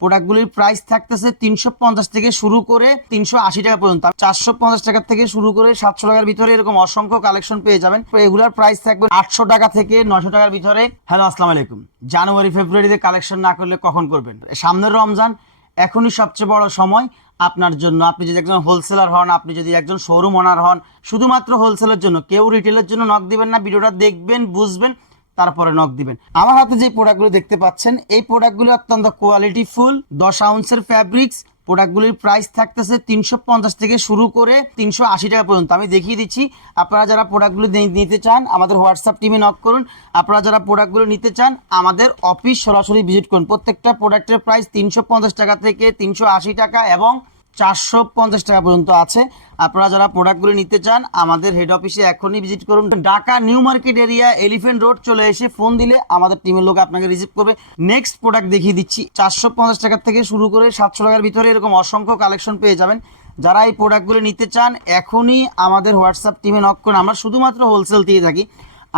প্রোডাক্টগুলির price থাকতেছে তিনশো পঞ্চাশ থেকে শুরু করে তিনশো আশি টাকা পর্যন্ত। চারশো পঞ্চাশ টাকা থেকে শুরু করে সাতশো টাকার ভিতরে এরকম অসংখ্য কালেকশন পেয়ে যাবেন। এগুলার প্রাইস থাকবে আটশো টাকা থেকে নশো টাকার ভিতরে। হ্যালো আসসালামু আলাইকুম। জানুয়ারি ফেব্রুয়ারিতে কালেকশন না করলে কখন করবেন? সামনের রমজান এখনই সবচেয়ে বড় সময় আপনার জন্য। আপনি যদি একজন হোলসেলার হন, আপনি যদি একজন শোরুম ওনার হন, শুধুমাত্র হোলসেলের জন্য, কেউ রিটেলের জন্য নক দিবেন না, ভিডিওটা দেখবেন, বুঝবেন। তারপরে নক দিবেন। আমার হাতে যে প্রোডাক্টগুলো দেখতে পাচ্ছেন, এই প্রোডাক্টগুলো অত্যন্ত কোয়ালিটি ফুল দশ আউন্সের ফ্যাব্রিক্স প্রোডাক্টগুলির প্রাইস থাকতেছে তিনশো পঞ্চাশ থেকে শুরু করে তিনশো আশি টাকা পর্যন্ত। আমি দেখিয়ে দিচ্ছি, আপনারা যারা প্রোডাক্টগুলো নিতে চান, আমাদের হোয়াটসঅ্যাপ টিমে নক করুন। আপনারা যারা প্রোডাক্টগুলো নিতে চান, আমাদের অফিস সরাসরি ভিজিট করুন। প্রত্যেকটা প্রোডাক্টের প্রাইস তিনশো পঞ্চাশ টাকা থেকে তিনশো আশি টাকা এবং চারশো পঞ্চাশ টাকা পর্যন্ত আছে। আপনারা যারা প্রোডাক্টগুলো নিতে চান, আমাদের হেড অফিসে এখনই ভিজিট করুন। Dhaka new market area Elephant Road চলে এসে ফোন দিলে আমাদের টিমের লোক আপনাকে রিসিভ করবে। নেক্সট প্রোডাক্ট দেখিয়ে দিচ্ছি। চারশো পঞ্চাশ টাকার থেকে শুরু করে সাতশো টাকার ভিতরে এরকম অসংখ্য কালেকশন পেয়ে যাবেন। যারা এই প্রোডাক্টগুলো নিতে চান, এখনই আমাদের হোয়াটসঅ্যাপ টিমে নক করুন আমরা শুধুমাত্র হোলসেল দিয়ে থাকি।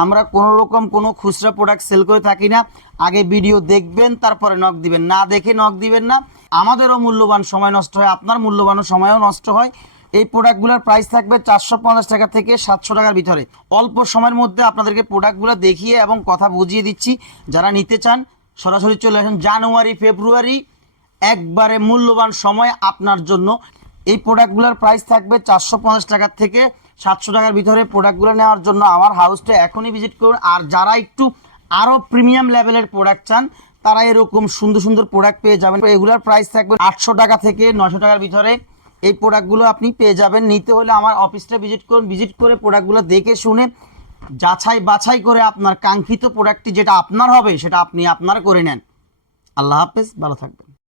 আমরা কোনো রকম কোনো খুচরা প্রোডাক্ট সেল করে থাকি না। আগে ভিডিও দেখবেন, তারপরে নক দিবেন। না দেখে নক দিবেন না। আমাদেরও মূল্যবান সময় নষ্ট হয়, আপনার মূল্যবান সময়ও নষ্ট হয়। এই প্রোডাক্টগুলোর প্রাইস থাকবে চারশো পঞ্চাশ টাকা থেকে সাতশো টাকার ভিতরে। অল্প সময়ের মধ্যে আপনাদেরকে প্রোডাক্টগুলো দেখিয়ে এবং কথা বুঝিয়ে দিচ্ছি। যারা নিতে চান, সরাসরি চলে আসেন। জানুয়ারি, ফেব্রুয়ারি, একবারে মূল্যবান সময় আপনার জন্য। এই প্রোডাক্টগুলোর প্রাইস থাকবে চারশো পঞ্চাশ টাকার থেকে সাতশো টাকার ভিতরে প্রোডাক্টগুলো নেওয়ার জন্য আমার হাউসটা এখনই ভিজিট করুন। আর যারা একটু আরও প্রিমিয়াম লেভেলের প্রোডাক্ট চান, তারা এরকম সুন্দর সুন্দর প্রোডাক্ট পেয়ে যাবেন। এগুলোর প্রাইস থাকবে আটশো টাকা থেকে নশো টাকার ভিতরে। এই প্রোডাক্টগুলো আপনি পেয়ে যাবেন। নিতে হলে আমার অফিসটা ভিজিট করুন। ভিজিট করে প্রোডাক্টগুলো দেখে শুনে যাচাই বাছাই করে আপনার কাঙ্ক্ষিত প্রোডাক্টটি যেটা আপনার হবে, সেটা আপনি আপনার করে নেন। আল্লাহ হাফেজ, ভালো থাকবেন।